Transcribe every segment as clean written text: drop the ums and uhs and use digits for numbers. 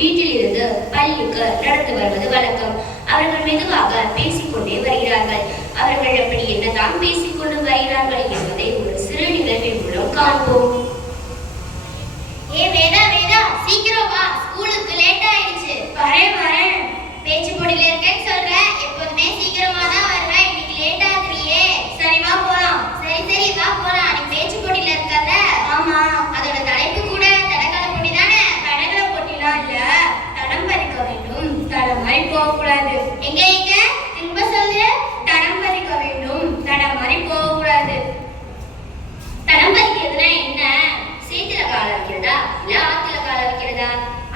வீட்டில் இருந்து பள்ளிக்கு நடந்து வருவது வழக்கம். அவர்கள் மெதுவாக பேசிக்கொண்டே வருகிறார்கள். அவர்கள் அப்படி என்னதான் பேசிக்கொண்டு வருகிறார்கள் என்பதை ஒரு சிறு நிகழ்வின் மூலம் காண்போம். ஏ வேதா வேதா, சீக்கிரம் வா, ஸ்கூலுக்கு லேட் ஆயிடுச்சு. வரேன் வரேன். பேச்சு போட்டியில இருக்கேன்னு சொல்றேன், எப்போதுமே சீக்கிரமா தான் வருவேன், இன்னைக்கு லேட் ஆகுறியே. சரி வா போலாம். சரி சரி வா போலாம். நீ பேச்சு போட்டியில இருக்கல? ஆமா. அதோட தலைப்பு கூட தடகள போட்டி தானே? தடகள போட்டிலாம் இல்ல, தடம் பதிக்க வேண்டும், தடம் மாதிரி போகக்கூடாது. எங்க எங்க திரும்ப சொல்லு. தடம் பதிக்க வேண்டும், தடம் மாதிரி போகக்கூடாது. தடம் பதிக்கிறதுனா என்ன? சேத்துல கால வைக்கிறதா இல்ல ஆத்துல கால வைக்கிறதா?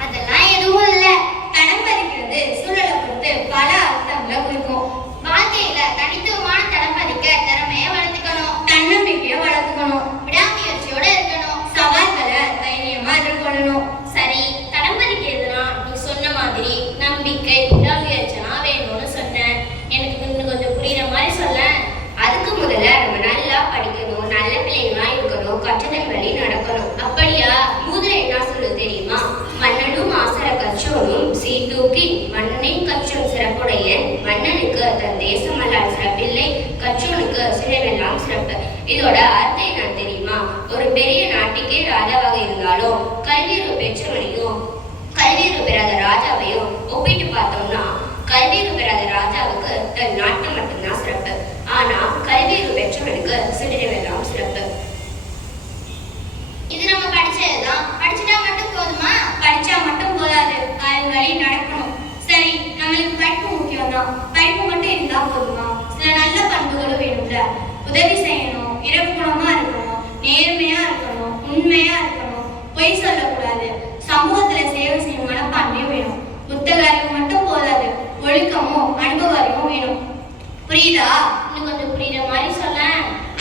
அதெல்லாம் எதுவும் இல்ல. தடம் பதிக்கிறது சூழலை பொறுத்து பல அர்த்தங்களை குறிக்கும். வாழ்க்கையில தனித்துவமான தடம் பதிக்க திறமைய வளர்த்துக்கணும், தன்னம்பிக்கையை வளர்த்துக்கணும், விடாமுயற்சியோட இருக்கணும், சவால்களை தைரியமா எதிர்கொள்ளணும். சரி, தடம் பதிக்கிறதுனா நீ சொன்ன மாதிரி நம்பிக்கை விடாமுயற்சிலாம் வேணும்னு சொன்னேன். எனக்கு இன்னும் கொஞ்சம் புரியுற மாதிரி சொல்ல. அதுக்கு முதல்ல நம்ம நல்லா படிக்கணும், நல்ல பிள்ளைங்களா இருக்கணும், கற்றதன் வழி நடக்கணும். அப்படியா? மூதுரை என்ன சொல்லு தெரியுமா? மன்னனும் ஆசர கற்றோனும் சீர்தூக்கி மன்னனின் கற்றும் சிறப்புடைய மன்னனுக்கு தன் தேசமல்லால் சிறப்பில்லை, கற்றோனுக்கு சிறவெல்லாம் சிறப்பு. இதோட அர்த்தம் என்ன தெரியுமா? ஒரு பெரிய நாட்டுக்கே ராஜாவாக இருந்தாலும் கல்வியறிவு பெற்றவனையும் கல்வியறிவு பெறாத ராஜாவையும் ஒப்பிட்டு பார்த்தோம்னா கல்வியறிவு பெறாத ராஜாவுக்கு தன் நாட்டு மட்டும்தான் சிறப்பு. ஆனா கல்வியறிவு பெற்றவனுக்கு சிறிதெல்லாம் சிறப்பு. இது நம்ம படிச்சதுதான். படிச்சுட்டா மட்டும் போதுமா? படிச்சா மட்டும் போதாது, அதன் வழி நடக்கணும். சரி, நம்மளுக்கு படிப்பு முக்கியம் தான். படிப்பு மட்டும் இருந்தா போதுமா? சில நல்ல பண்புகளும் வேணும்ல. உதவி செய்யணும், இரவு குணமா இருக்கணும், நேர்மையா இருக்கணும், உண்மையா இருக்கணும், பொய் சொல்லக்கூடாது, சமூகத்துல சேவை செய்யும் மனப்பான்மையும் வேணும். புத்தக அறிவு மட்டும் போதாது, ஒழுக்கமும் அனுபவ அறிவும் வேணும். புரியுதா? இன்னும் கொஞ்சம் புரியுற மாதிரி சொல்ல.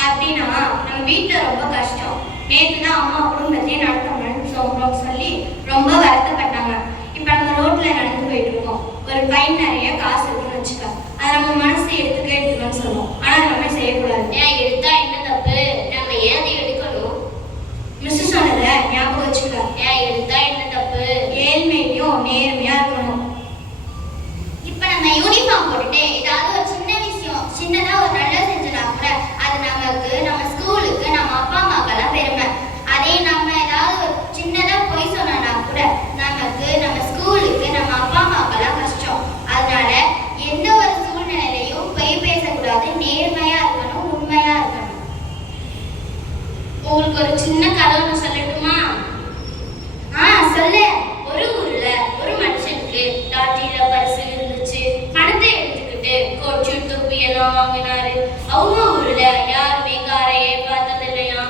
அப்படின்னா நம்ம வீட்டுல ரொம்ப கஷ்டம். நேற்றுதான் அம்மா குடும்பத்தையே நடத்தணும்னு சொல்லி ரொம்ப வருத்தப்பட்டாங்க. இப்ப நம்ம ரோட்ல நடந்து போயிட்டு இருக்கோம். ஒரு பையன் நிறைய காசு இருக்குன்னு வச்சுக்க, அதை நம்ம மனசு எடுத்துக்கணும்னு சொல்லுவோம். ஆனா நம்ம செய்யக்கூடாது. ஏன் எடுத்தா என்ன தப்பு? நம்ம ஏன் அதை எடுக்கணும்? மிஸ் சொன்னதை ஞாபகம் வச்சுக்க. ஏன் எடுத்தா என்ன தப்பு? ஏழ்மையிலையும் நேர்மையா இருக்கணும். இப்ப நம்ம யூனிஃபார்ம் போட்டுட்டு ஏதாவது ஒரு சின்ன விஷயம், சின்னதா ஒரு நல்லது செஞ்சனா கூட அது நமக்கு, நம்ம ஸ்கூலுக்கு, நம்ம அப்பா அம்மாக்கெல்லாம் பெருமை. அதே நம்ம ஏதாவது ஒரு சின்னதா பொய் சொன்னா கூட நமக்கு, நம்ம ஸ்கூலுக்கு, நம்ம அப்பா அம்மாக்கெல்லாம் கஷ்டம். அதனால எந்த ஒரு சூழ்நிலையிலையும் பொய் பேசக்கூடாது, நேர்மையா இருக்கணும், உண்மையா இருக்கணும். உங்களுக்கு ஒரு சின்ன கதை ஒன்று சொல்லட்டுமா? சொல்லு. ஒரு ஊர்ல ஒரு மனுஷனுக்கு லாட்டரியில பரிசு இருந்துச்சு. பணத்தை எடுத்துக்கிட்டு கோச்சு தொப்பி எல்லாம் வாங்கினாரு. அவங்க ஊர்ல யாருமே காரையே பார்த்தது இல்லையா.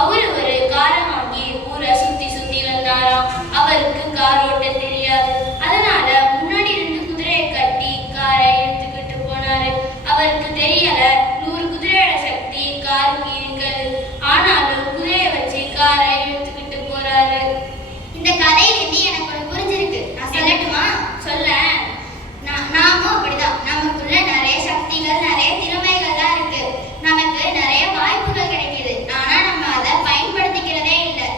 அவரு ஒரு காரை வாங்கி ஊரை சுத்தி சுத்தி வந்தாராம். அவருக்கு கார் ஓட்ட தெரியாது. அதனால முன்னாடி 2 குதிரையை கட்டி காரை எடுத்துக்கிட்டு போனாரு. அவருக்கு தெரியல 100 குதிரையோட சக்தி காருக்கு இருக்காது. ஆனாலும் குதிரையை வச்சு காரை எடுத்துக்கிட்டு போறாரு. இந்த கதையிலிருந்து எனக்கு ஒன்று புரிஞ்சிருக்கு. நான் சொல்லட்டுமா? சொல்ல. நாமும் அப்படிதான். நமக்குள்ள நிறைய சக்திகள், நிறைய திறமைகள்லாம் இருக்கு. நமக்கு நிறைய வாய்ப்புகள் கிடைக்குது. ஆனா நம்ம அதை பயன்படுத்திக்கிறதே இல்லை.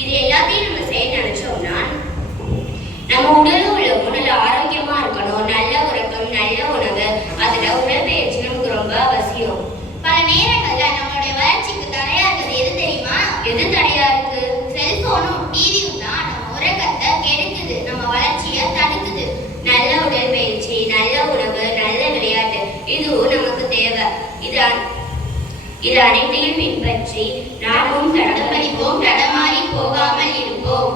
இது எல்லாத்தையும் நம்ம செய்ய நினைச்சோம்னா நம்ம உடலும் உள்ளமும் நல்ல ஆரோக்கியமா இருக்கணும். நல்ல உறக்கம், நல்ல உணவு, அதுல உடற்பயிற்சி நமக்கு ரொம்ப அவசியம். பல நேரங்கள்ல நம்மளுடைய வளர்ச்சிக்கு தடையா இருக்கிறது எது தெரியுமா? எது தடையா இருக்கு? செல்போனும் டிவியும் தான் நம்ம உறக்கத்தை கெடுக்குது, நம்ம வளர்ச்சியை தடுக்குது. நல்ல உடற்பயிற்சி, நல்ல உணவு, நல்ல விளையாட்டு இதுவும் நமக்கு தேவை. இது அனைத்தையும் பின்பற்றி நாமும் தடம் பதிப்போம், தடமாறி போகாமல் இருப்போம்.